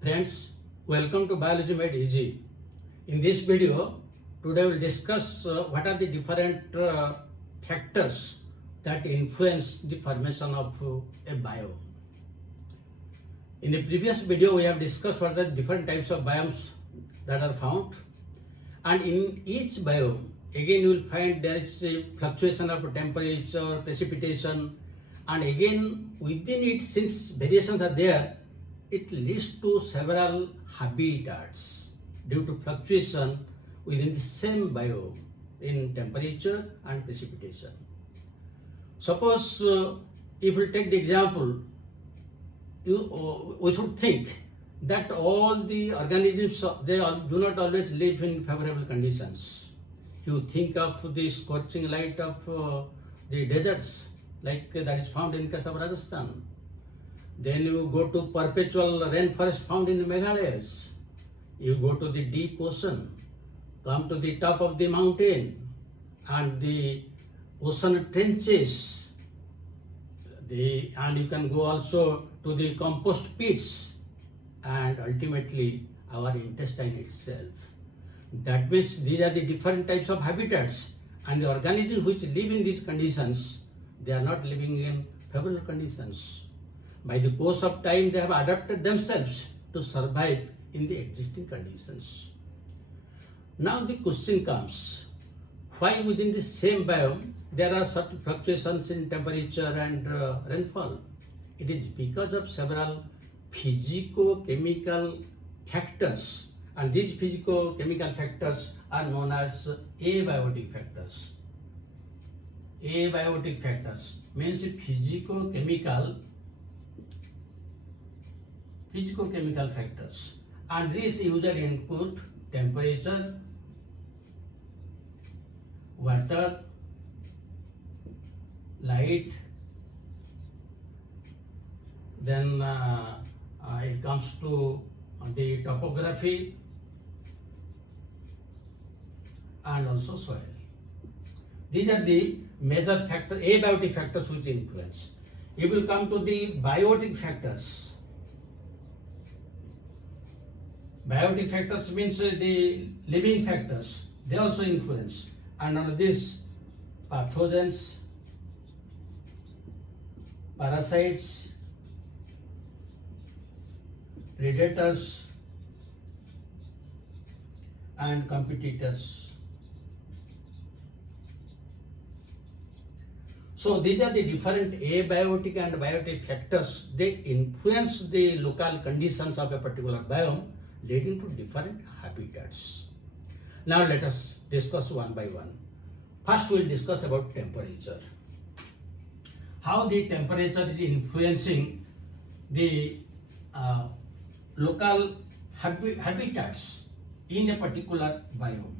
Friends, welcome to Biology Made Easy. In this video, today we will discuss what are the different factors that influence the formation of a biome. In the previous video, we have discussed what are the different types of biomes that are found, and in each biome, again you will find there is a fluctuation of temperature, precipitation, and again within it, since variations are there, it leads to several habitats due to fluctuation within the same biome in temperature and precipitation. Suppose if we take the example, we should think that all the organisms, do not always live in favorable conditions. You think of the scorching light of the deserts, like that is found in case of Rajasthan. Then you go to perpetual rainforest found in the Meghalayas. You go to the deep ocean, come to the top of the mountain, and the ocean trenches. And you can go also to the compost pits, and ultimately our intestine itself. That means these are the different types of habitats, and the organisms which live in these conditions, they are not living in favorable conditions. By the course of time, they have adapted themselves to survive in the existing conditions. Now the question comes, why within the same biome there are certain fluctuations in temperature and rainfall? It is because of several physico-chemical factors, and these physico-chemical factors are known as abiotic factors. Abiotic factors means physico-chemical factors, and these usually include temperature, water, light, then it comes to the topography and also soil. These are the major factors, abiotic factors which influence. You will come to the biotic factors. Biotic factors means the living factors, they also influence. And under this, pathogens, parasites, predators, and competitors. So these are the different abiotic and biotic factors. They influence the local conditions of a particular biome, leading to different habitats. Now let us discuss one by one. First we will discuss about temperature. How the temperature is influencing the local habitats in a particular biome.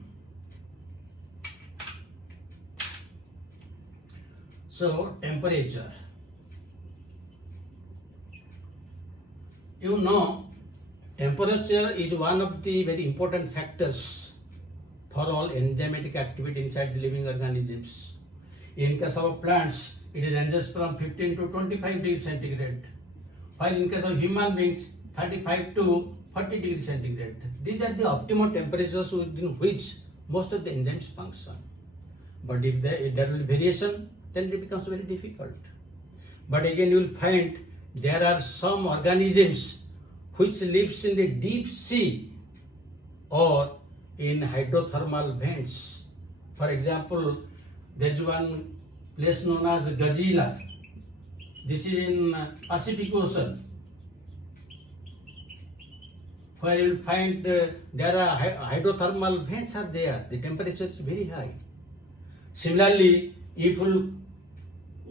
So temperature. You know, temperature is one of the very important factors for all enzymatic activity inside the living organisms. In case of plants, it ranges from 15 to 25 degrees centigrade, while in case of human beings, 35 to 40 degrees centigrade. These are the optimal temperatures within which most of the enzymes function. But if there will be variation, then it becomes very difficult. But again, you will find there are some organisms which lives in the deep sea or in hydrothermal vents. For example, there is one place known as Gazila. This is in Pacific Ocean, where you will find there are hydrothermal vents are there. The temperature is very high. Similarly, if you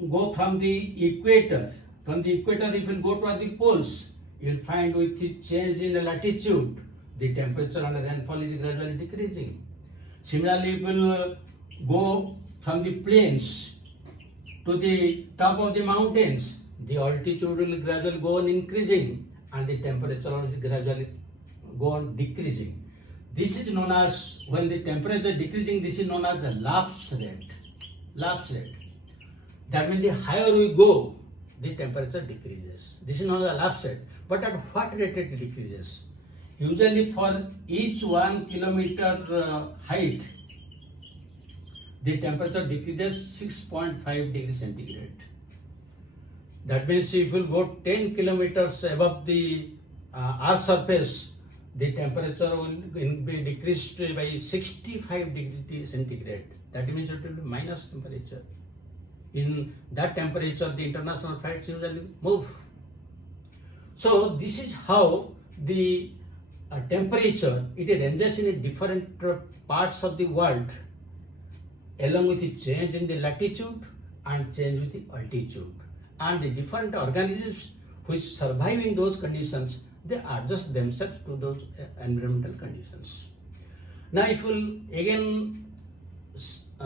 go from the equator, if you go to the poles, you will find with the change in the latitude, the temperature and the rainfall is gradually decreasing. Similarly, if you go from the plains to the top of the mountains, the altitude will gradually go on increasing and the temperature will gradually go on decreasing. This is known as, when the temperature is decreasing, this is known as the lapse rate. That means the higher we go, the temperature decreases. This is not the lapse rate, but at what rate it decreases? Usually for each 1 kilometer height, the temperature decreases 6.5 degrees centigrade. That means if you go 10 kilometers above the Earth's surface, the temperature will be decreased by 65 degrees centigrade. That means it will be minus temperature. In that temperature, the international flights usually move. So this is how the temperature, it ranges in different parts of the world along with the change in the latitude and change with the altitude. And the different organisms which survive in those conditions, they adjust themselves to those environmental conditions. Now if we'll again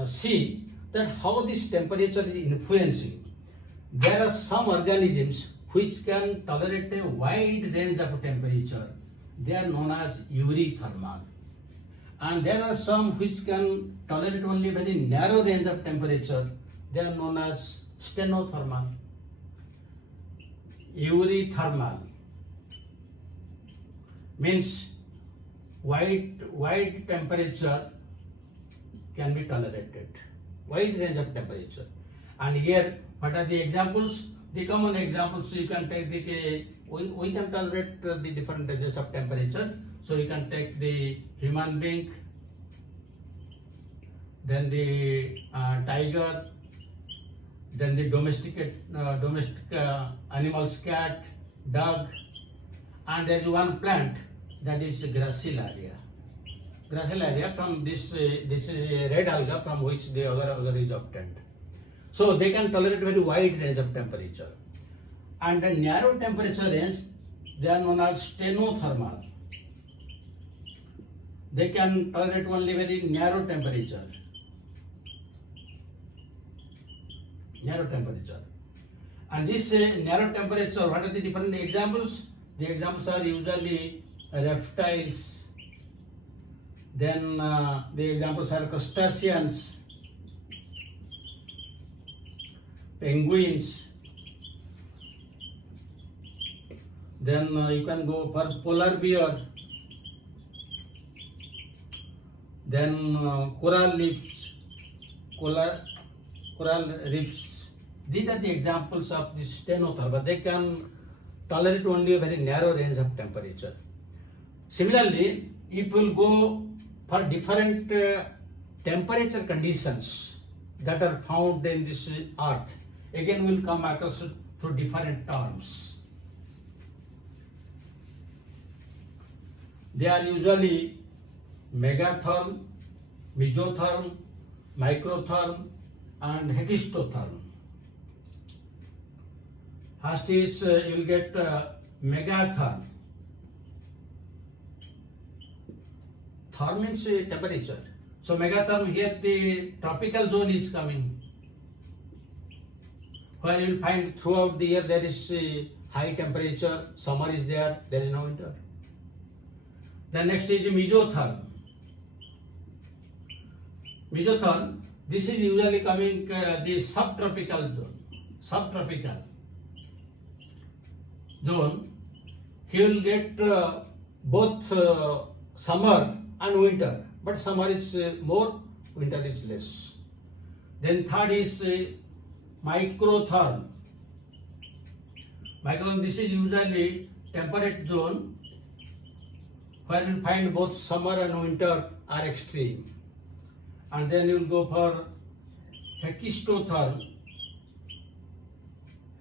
see that how this temperature is influencing, there are some organisms which can tolerate a wide range of temperature. They are known as eurythermal. And there are some which can tolerate only very narrow range of temperature. They are known as stenothermal. Eurythermal means wide temperature can be tolerated, wide range of temperature. And here, what are the examples? The common examples, you can take we can tolerate the different ranges of temperature. So you can take the human being, then the tiger, then the domestic animals, cat, dog, and there is one plant that is Gracilaria. Gracilaria, from this is a red alga from which the agar is obtained. So they can tolerate very wide range of temperature. And the narrow temperature range, they are known as stenothermal. They can tolerate only very narrow temperature. Narrow temperature. And this narrow temperature, what are the different examples? The examples are usually reptiles. Then the examples are crustaceans, penguins. Then you can go for polar bear. Then coral reefs, coral reefs. These are the examples of this stenothermal. They can tolerate only a very narrow range of temperature. Similarly, if we will go for different temperature conditions that are found in this earth, again we will come across through different terms. They are usually megatherm, mesotherm, microtherm, and hekistotherm. First is you will get megatherm. Therm means temperature. So megatherm, here the tropical zone is coming, where you will find throughout the year there is high temperature, summer is there is no winter. The next is mesotherm. Mesotherm, this is usually coming the subtropical zone. Subtropical zone, he will get both summer and winter, but summer is more, winter is less. Then third is microtherm. Microtherm, this is usually temperate zone, where you will find both summer and winter are extreme. And then you will go for hekistotherm.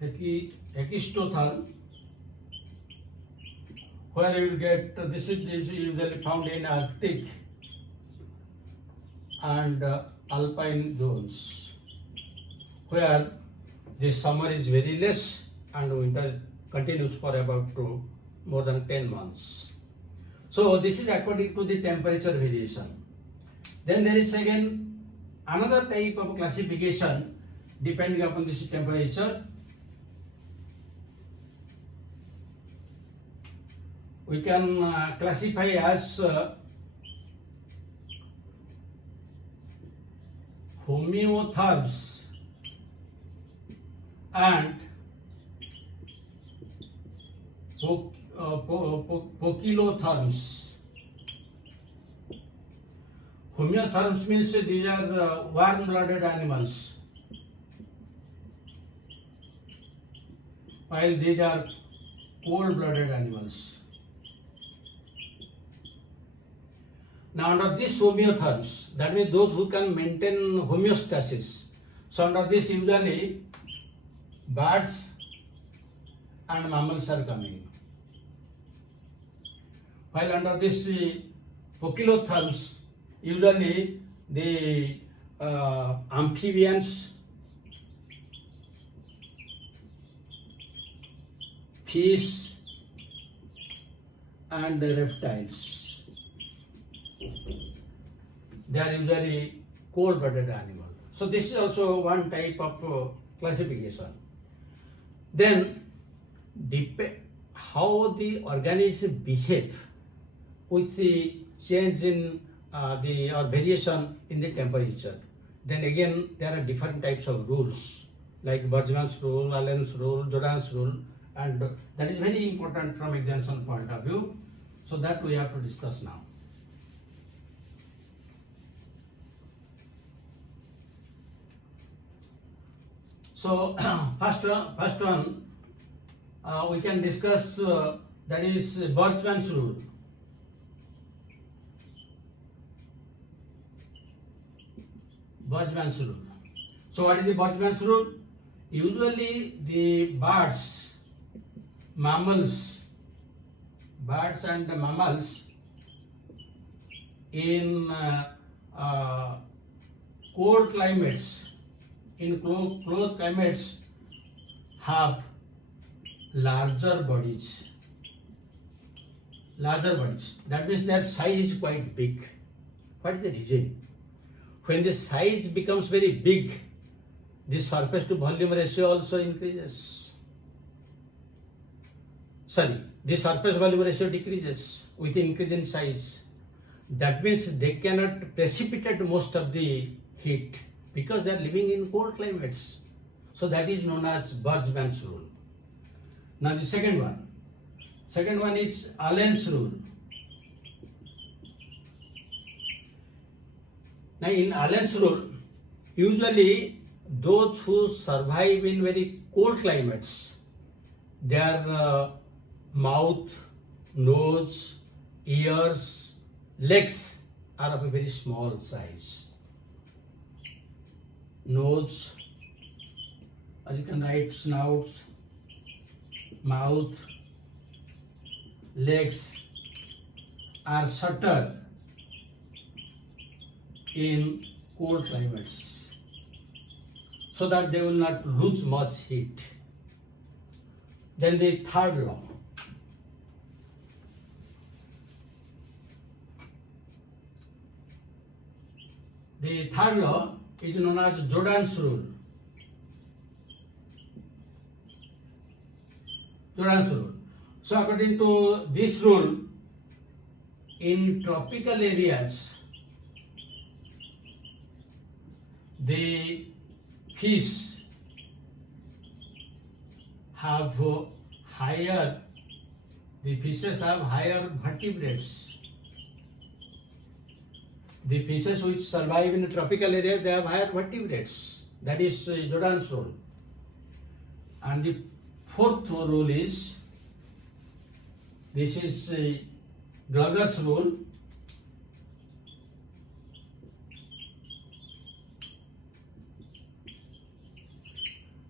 Hekistotherm, where you will get, this is usually found in Arctic and alpine zones, where the summer is very less and winter continues for about more than 10 months. So this is according to the temperature variation. Then there is again another type of classification depending upon this temperature. We can classify as homeotherms and poikilotherms. Homeotherms means these are warm-blooded animals, while these are cold-blooded animals. Now under this homeotherms, that means those who can maintain homeostasis. So under this usually birds and mammals are coming. While under this poikilotherms, usually the amphibians, fish and the reptiles. They are usually cold-blooded animal. So this is also one type of classification. Then how the organism behave with the change in or variation in the temperature. Then again there are different types of rules like Bergman's rule, Allen's rule, Jordan's rule, and that is very important from examination point of view. So that we have to discuss now. So first one we can discuss that is Bergman's rule. Bergman's rule. So what is the Bergman's rule? Usually the birds and the mammals in cold climates, in close climates have larger bodies. That means their size is quite big. What is the reason? When the size becomes very big, the surface to volume ratio also increases. The surface volume ratio decreases with increase in size. That means they cannot precipitate most of the heat because they are living in cold climates. So that is known as Bergman's rule. Now the second one is Allen's rule. Now in Allen's rule, usually those who survive in very cold climates, their mouth, nose, ears, legs are of a very small size. Nose, or you can write snout, mouth, legs are shorter in cold climates, so that they will not lose much heat. Then the third law. The third law is known as Jordan's rule. So according to this rule, in tropical areas, the fishes have higher vertebrates. The fishes which survive in a tropical area, they have higher vertebrates. That is Jordan's rule. And the fourth rule is, this is Bergman's rule.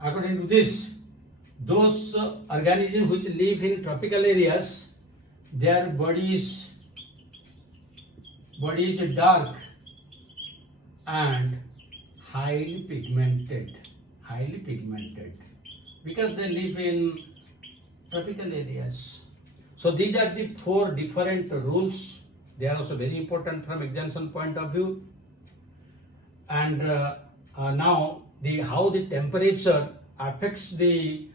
According to this, those organisms which live in tropical areas, their bodies dark and highly pigmented because they live in tropical areas. So these are the four different rules. They are also very important from examination point of view. And now how the temperature affects the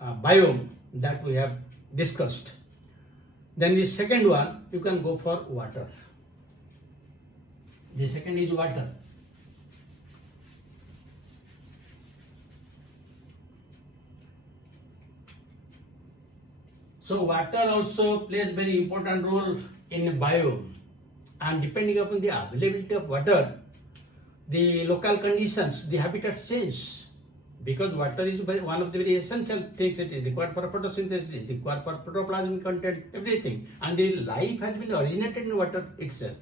biome, that we have discussed. Then the second one, you can go for water. The second is water. So water also plays very important role in biome, and depending upon the availability of water, the local conditions, the habitats change. Because water is one of the very essential things. It is required for photosynthesis, it is required for protoplasmic content, everything. And the life has been originated in water itself.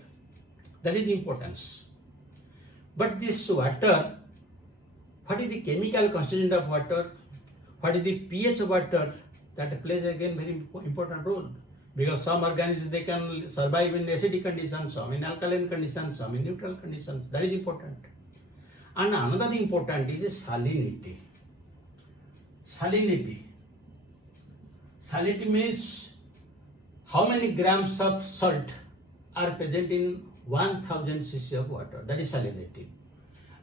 That is the importance. But this water, what is the chemical constituent of water? What is the pH of water? That plays again very important role. Because some organisms, they can survive in acidic conditions, some in alkaline conditions, some in neutral conditions. That is important. And another important is salinity. Salinity. Salinity means how many grams of salt are present in 1000 cc of water. That is salinity.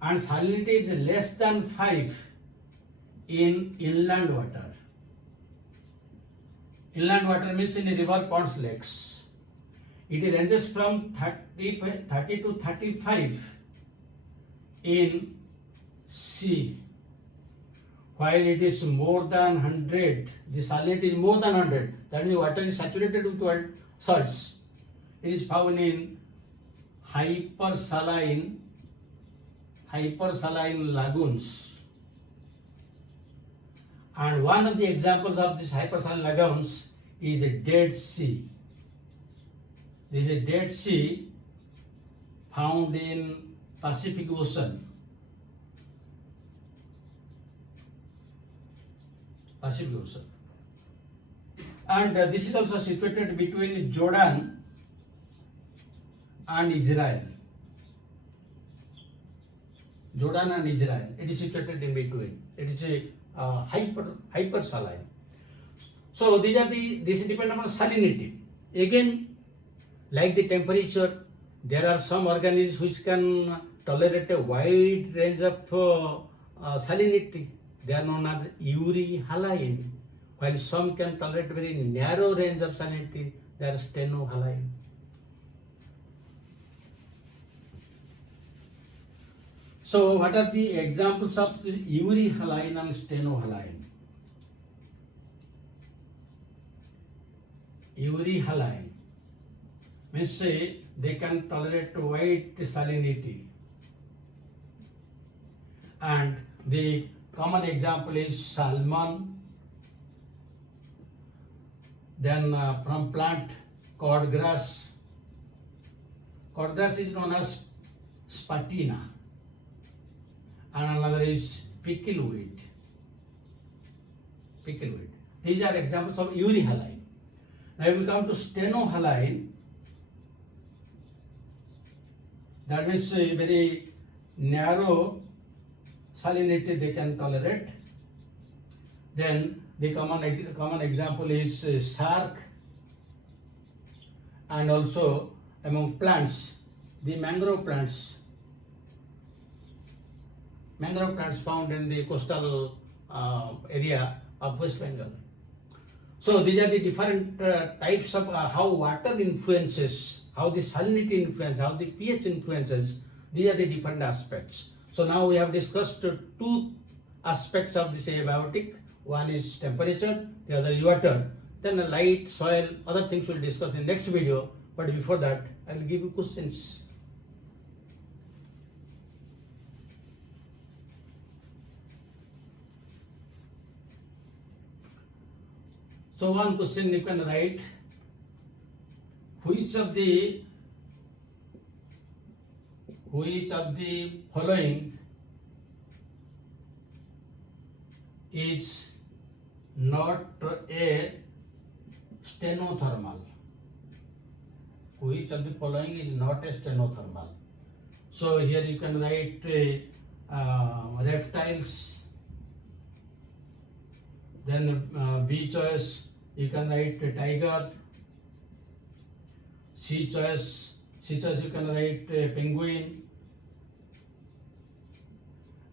And salinity is less than 5 in inland water. Inland water means in the river, ponds, lakes. It ranges from 30 to 35 in sea, while it is more than 100, the salinity is more than 100, that means water is saturated with salts. It is found in hypersaline lagoons. And one of the examples of this hypersaline lagoons is a Dead Sea. This is a Dead Sea found in Pacific Ocean. And this is also situated between Jordan and Israel. It is situated in between. It is a hypersaline. So this depends upon salinity. Again, like the temperature, there are some organisms which can tolerate a wide range of salinity. They are known as euryhaline, while some can tolerate very narrow range of salinity. They are stenohaline. So what are the examples of euryhaline and stenohaline? Euryhaline means they can tolerate wide salinity, and the common example is salmon. Then from plant, codgrass. Codgrass is known as spatina, and another is pickleweed. These are examples of euryhaline. Now we will come to stenohaline. That means a very narrow salinity they can tolerate. Then the common example is shark, and also among plants, the mangrove plants. Mangrove plants found in the coastal area of West Bengal. So these are the different types of how water influences, how the salinity influences, how the pH influences. These are the different aspects. So now we have discussed two aspects of this abiotic. One is temperature, the other is water. Then light, soil, other things we'll discuss in next video. But before that, I will give you questions. So one question you can write: which of the following is not a stenothermal? Which of the following is not a stenothermal? So here you can write reptiles. Then B choice, you can write tiger. C choice you can write penguin.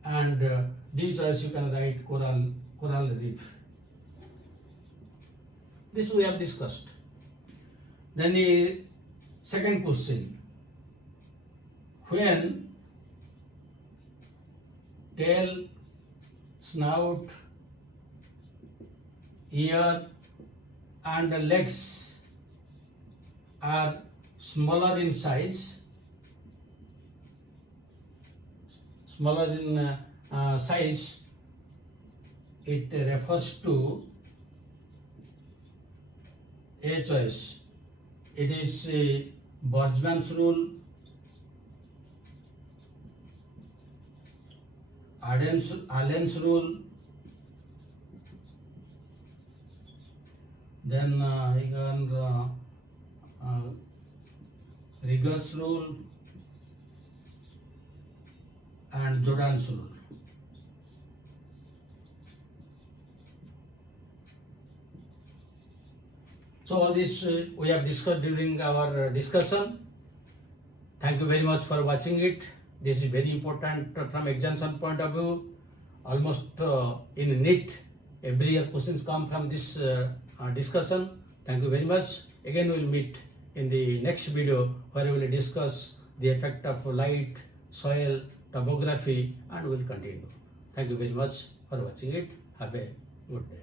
And D choice you can write coral reef. This we have discussed. Then the second question: when tail, snout, ear, and the legs are smaller in size, it refers to a choice. It is Bergman's rule, Allen's rule, then Rigger's rule and Jordan's rule. So all this we have discussed during our discussion. Thank you very much for watching it. This is very important from examination point of view. Almost in NEET, every year questions come from this discussion. Thank you very much. Again, we will meet in the next video where we will discuss the effect of light, soil, topography, and we will continue. Thank you very much for watching it. Have a good day.